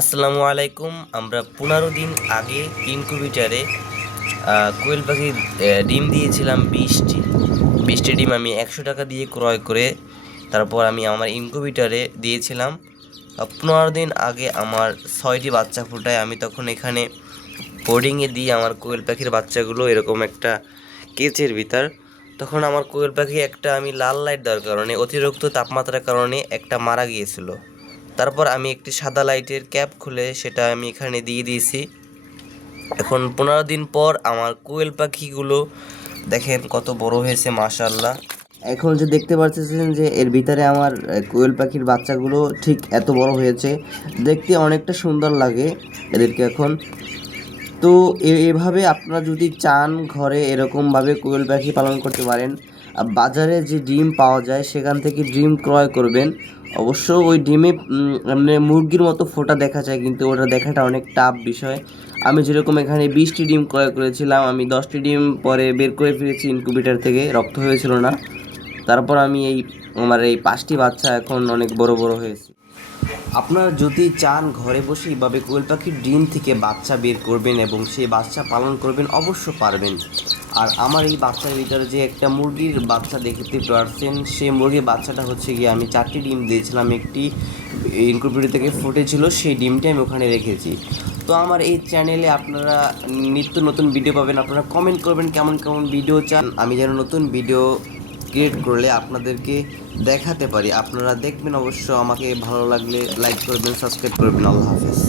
আসসালামু আলাইকুম। আমরা পনেরো দিন আগে ইনকুবিটারে কোয়েল পাখির ডিম দিয়েছিলাম বিশটি। বিশটি ডিম আমি একশো টাকা দিয়ে ক্রয় করে তারপর আমি আমার ইনকুবিটারে দিয়েছিলাম। পনেরো দিন আগে আমার ছয়টি বাচ্চা ফুটায়। আমি তখন এখানে বোর্ডিংয়ে দিই আমার কোয়েল পাখির বাচ্চাগুলো এরকম একটা কেচের ভিতর, তখন আমার কোয়েল পাখি একটা আমি লাল লাইট দেওয়ার কারণে, অতিরিক্ত তাপমাত্রার কারণে একটা মারা গিয়েছিল। তারপর আমি একটি সাদা লাইটের ক্যাপ খুলে সেটা আমি এখানে দিয়ে দিয়েছি। এখন পনেরো দিন পর আমার কোয়েল পাখিগুলো দেখেন কত বড় হয়েছে মাশাল্লাহ এখন যে দেখতে পাচ্ছেন যে এর ভিতরে আমার কোয়েল পাখির বাচ্চাগুলো ঠিক এত বড় হয়েছে, দেখতে অনেকটা সুন্দর লাগে এদেরকে এখন। তো এভাবে আপনারা যদি চান ঘরে এরকমভাবে কোয়েল পাখি পালন করতে পারেন বাজারে যে ডিম পাওয়া যায় সেখান থেকে ডিম ক্রয় করবেন, অবশ্য ওই ডিমে মানে মুরগির মতো ফোটা দেখা যায়, কিন্তু ওটা দেখাটা অনেক টাফ বিষয়। আমি যেরকম এখানে বিশটি ডিম ক্রয় করেছিলাম, আমি দশটি ডিম পরে বের করে ফিরেছি ইনকুবেটার থেকে, রক্ত হয়েছিল না। তারপর আমি এই, আমার এই পাঁচটি বাচ্চা এখন অনেক বড় বড় হয়েছে। আপনারা যদি চান ঘরে বসে এইভাবে কোয়েল পাখির ডিম থেকে বাচ্চা বের করবেন এবং সেই বাচ্চা পালন করবেন, অবশ্য পারবেন। আর আমার এই বাচ্চার ভিতরে যে একটা মুরগির বাচ্চা দেখতে পারছেন, সেই মুরগির বাচ্চাটা হচ্ছে গিয়ে আমি চারটি ডিম দিয়েছিলাম। একটি ইনকুবেটর থেকে ফুটেছিল সেই ডিমটি আমি ওখানে রেখেছি। তো আমার এই চ্যানেলে আপনারা নিত্য নতুন ভিডিও পাবেন। আপনারা কমেন্ট করবেন কেমন কেমন ভিডিও চান। আমি যেন নতুন ভিডিও ক্রিয়েট করলে আপনাদেরকে দেখাতে পারি। আপনারা দেখবেন অবশ্য আমাকে ভালো লাগলে লাইক করবেন সাবস্ক্রাইব করবেন। আল্লাহ হাফেজ।